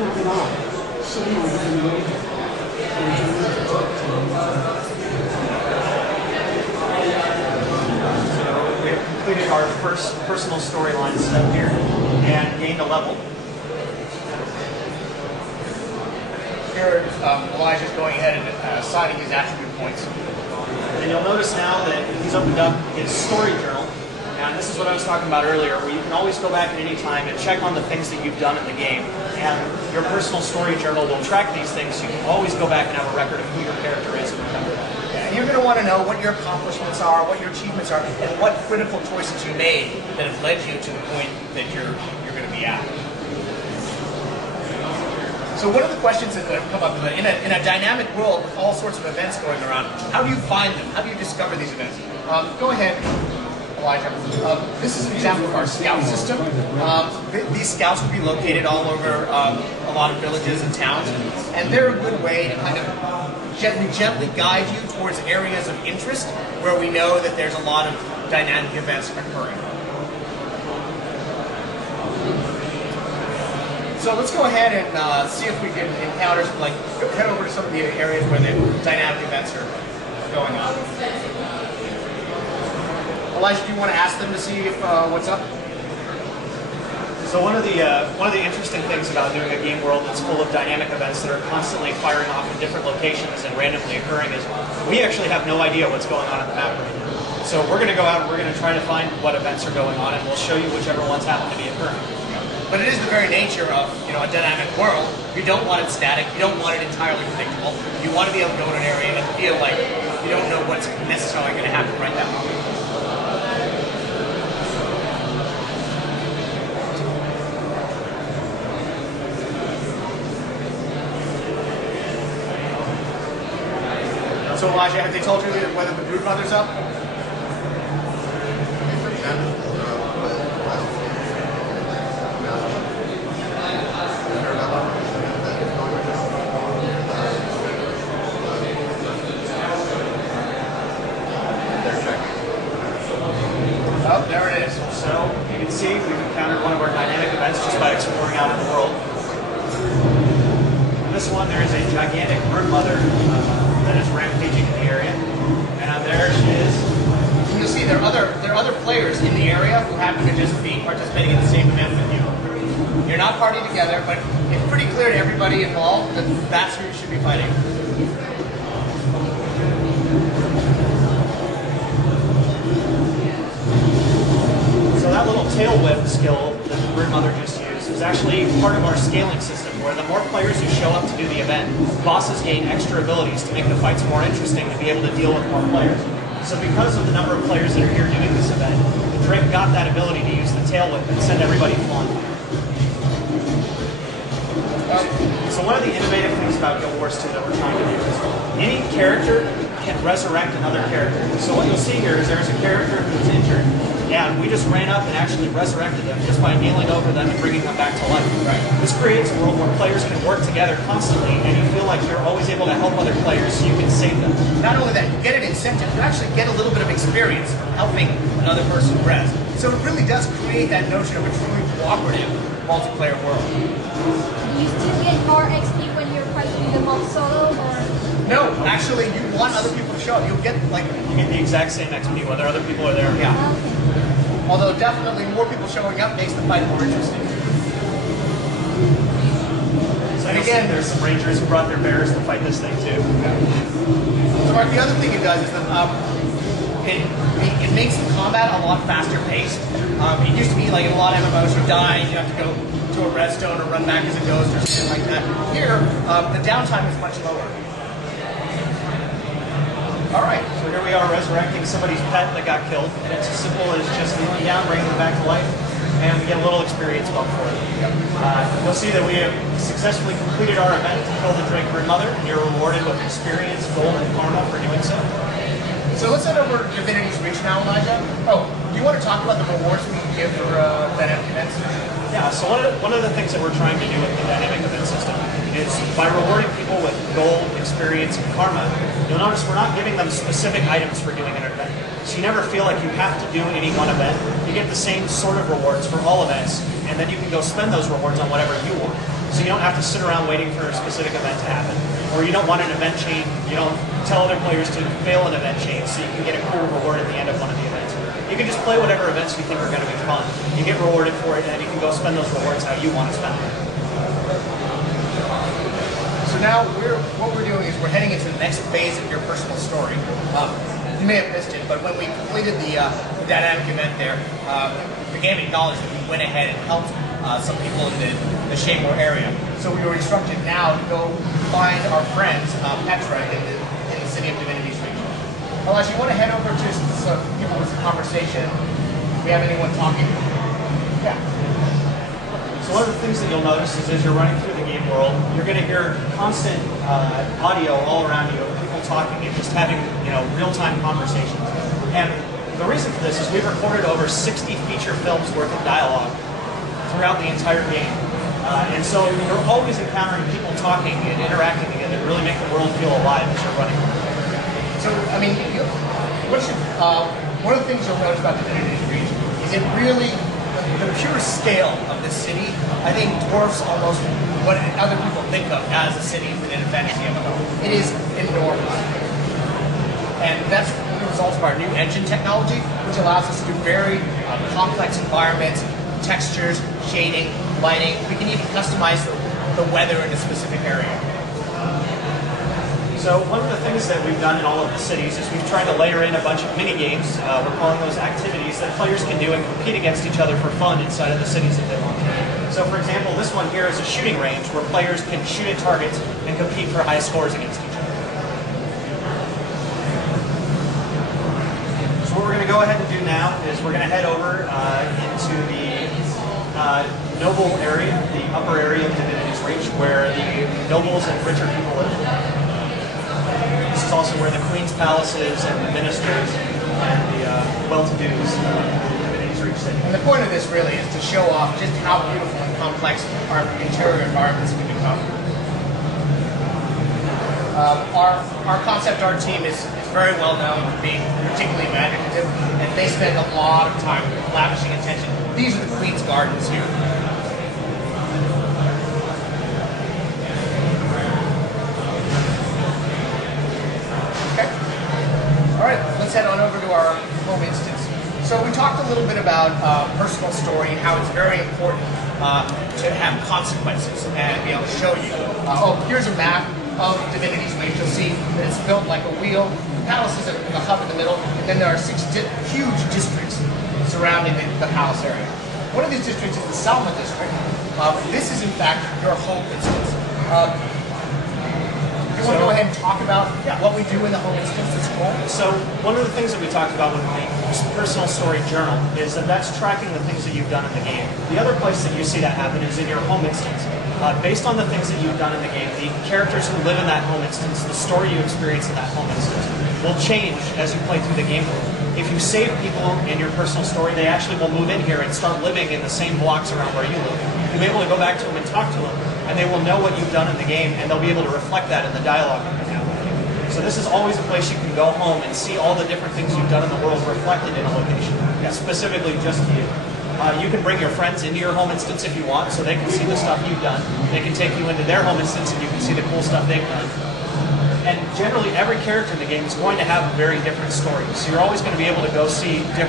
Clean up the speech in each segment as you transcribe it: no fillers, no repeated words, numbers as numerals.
Completed our first personal storyline step here and gained a level. Here, Elijah's going ahead and assigning his attribute points. And you'll notice now that he's opened up his story journal. And this is what I was talking about earlier, where you can always go back at any time and check on the things that you've done in the game. And your personal story journal will track these things, so you can always go back and have a record of who your character is and remember that. And you're going to want to know what your accomplishments are, what your achievements are, and what critical choices you made that have led you to the point that you're going to be at. So one of the questions that have come up in a dynamic world with all sorts of events going around, how do you find them? How do you discover these events? Go ahead, Elijah. This is an example of our scout system. These scouts will be located all over a lot of villages and towns, and they're a good way to kind of gently guide you towards areas of interest where we know that there's a lot of dynamic events occurring. So let's go ahead and see if we can encounter some, like, head over to some of the areas where the dynamic events are going on. Elijah, do you want to ask them to see if, what's up? So one of the interesting things about doing a game world that's full of dynamic events that are constantly firing off in different locations and randomly occurring is we actually have no idea what's going on in the map right now. So we're going to go out and we're going to try to find what events are going on, and we'll show you whichever ones happen to be occurring. But it is the very nature of, you know, a dynamic world. You don't want it static. You don't want it entirely predictable. You want to be able to go to an area and feel like you don't know what's necessarily going to happen right that moment. So Elijah, have they told you whether the Brood Mother's up? Oh, there it is. So you can see we've encountered one of our dynamic events just by exploring out in the world. In this one, there is a gigantic Brood Mother that is rampaging in the area, and there she is. You'll see there are other players in the area who happen to just be participating in the same event with you. You're not partying together, but it's pretty clear to everybody involved that that's who you should be fighting. So that little tail whip skill that the Brood Mother just used is actually part of our scaling system, where the more players who show up to do the event, bosses gain extra abilities to make the fights more interesting to be able to deal with more players. So because of the number of players that are here doing this event, the Drake got that ability to use the tail whip and send everybody flying. So one of the innovative things about Guild Wars 2 that we're trying to do is any character can resurrect another character. So what you'll see here is there's a character who's injured, and we just ran up and actually resurrected them just by kneeling over them and bringing them back to life. Right. This creates a world where players can work together constantly, and you feel like you're always able to help other players so you can save them. Not only that, you get an incentive. You actually get a little bit of experience from helping another person res. So it really does create that notion of a truly cooperative multiplayer world. Do you still get more XP when you're fighting them all solo, or? No, actually, you want other people to show up. You'll get the exact same XP whether other people are there. Yeah. Okay. Although definitely more people showing up makes the fight more interesting. So and again, there's some rangers who brought their bears to fight this thing too. So Mark, the other thing it does is that it makes the combat a lot faster paced. It used to be like in a lot of MMOs, you die, you have to go to a redstone or run back as a ghost or something like that. Here, the downtime is much lower. All right. So here we are resurrecting somebody's pet that got killed, and it's as simple as just kneeling down, bringing them back to life, and we get a little experience bump for it. Yep. You'll see that we have successfully completed our event to kill the Drake Brood Mother, and you're rewarded with experience, gold, and karma for doing so. So let's head over to Divinity's Reach now, Elijah. Oh, do you want to talk about the rewards we give for dynamic events? Yeah, so one of the things that we're trying to do with the dynamic event system is by rewarding people with gold, experience, and karma, you'll notice we're not giving them specific items for doing an event. So you never feel like you have to do any one event. You get the same sort of rewards for all events, and then you can go spend those rewards on whatever you want. So you don't have to sit around waiting for a specific event to happen. Or you don't want an event chain, you don't tell other players to fail an event chain so you can get a cool reward at the end of one of the events. You can just play whatever events you think are going to be fun. You get rewarded for it, and you can go spend those rewards how you want to spend them. So now what we're doing is we're heading into the next phase of your personal story. You may have missed it, but when we completed the dynamic event there, the game acknowledged that we went ahead and helped some people in the Shaymore area. So we were instructed now to go find our friends, Petra, in the city of Divinity's region. Elijah, you want to head over to some people with some conversation? Do we have anyone talking? Yeah. So one of the things that you'll notice is as you're running through the game world, you're going to hear constant audio all around you of people talking and just having real-time conversations. And the reason for this is we've recorded over 60 feature films worth of dialogue throughout the entire game. And so you're always encountering people talking and interacting together to really make the world feel alive as you're running. So, I mean, one of the things you'll notice about Divinity's region is it really, the pure scale of this city, I think, dwarfs almost what other people think of as a city within a fantasy MMO. It is enormous. And that's the result of our new engine technology, which allows us to do very complex environments, textures, shading, lighting. We can even customize the weather in a specific area. So one of the things that we've done in all of the cities is we've tried to layer in a bunch of mini games. We're calling those activities that players can do and compete against each other for fun inside of the cities that they want. So for example, this one here is a shooting range where players can shoot at targets and compete for high scores against each other. So what we're going to go ahead and do now is we're going to head over into the noble area, the upper area of Divinity's Reach, where the nobles and richer people live. This is also where the Queen's Palace is and the ministers and the well-to-dos in Divinity's Reach City. And the point of this really is to show off just how beautiful and complex our interior environments can become. Our concept art team is very well known for being particularly imaginative, and they spend a lot of time lavishing attention. These are the Queen's Gardens here. Let's head on over to our home instance. So we talked a little bit about personal story and how it's very important to have consequences and be able to show you. Here's a map of Divinity's Reach. You'll see that it's built like a wheel. The palace is a hub in the middle, and then there are 6 huge districts surrounding the palace area. One of these districts is the Salma district. This is in fact your home instance. You want to go ahead and talk about what we do in the home instance that's cool? So one of the things that we talked about with the personal story journal is that that's tracking the things that you've done in the game. The other place that you see that happen is in your home instance. Based on the things that you've done in the game, the characters who live in that home instance, the story you experience in that home instance, will change as you play through the game world. If you save people in your personal story, they actually will move in here and start living in the same blocks around where you live. You'll be able to go back to them and talk to them, and they will know what you've done in the game, and they'll be able to reflect that in the dialogue that you have. So this is always a place you can go home and see all the different things you've done in the world reflected in a location, specifically just to you. You can bring your friends into your home instance if you want, so they can see the stuff you've done. They can take you into their home instance and you can see the cool stuff they've done. And generally, every character in the game is going to have a very different story. So you're always going to be able to go see the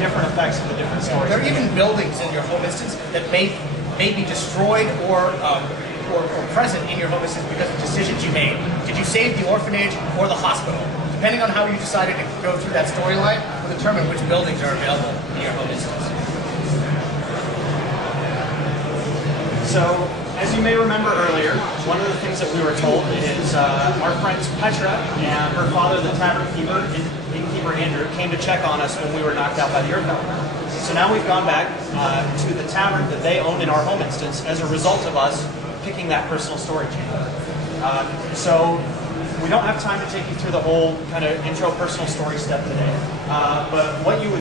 different effects of the different stories. There are even buildings in your home instance that may be destroyed or present in your home instance because of decisions you made. Did you save the orphanage or the hospital? Depending on how you decided to go through that storyline will determine which buildings are available in your home instance. So, as you may remember earlier, one of the things that we were told is our friends Petra and her father, the tavern innkeeper Andrew, came to check on us when we were knocked out by the Earth Element. So now we've gone back to the tavern that they own in our home instance as a result of us picking that personal story chain. So we don't have time to take you through the whole kind of intro personal story step today, but what you would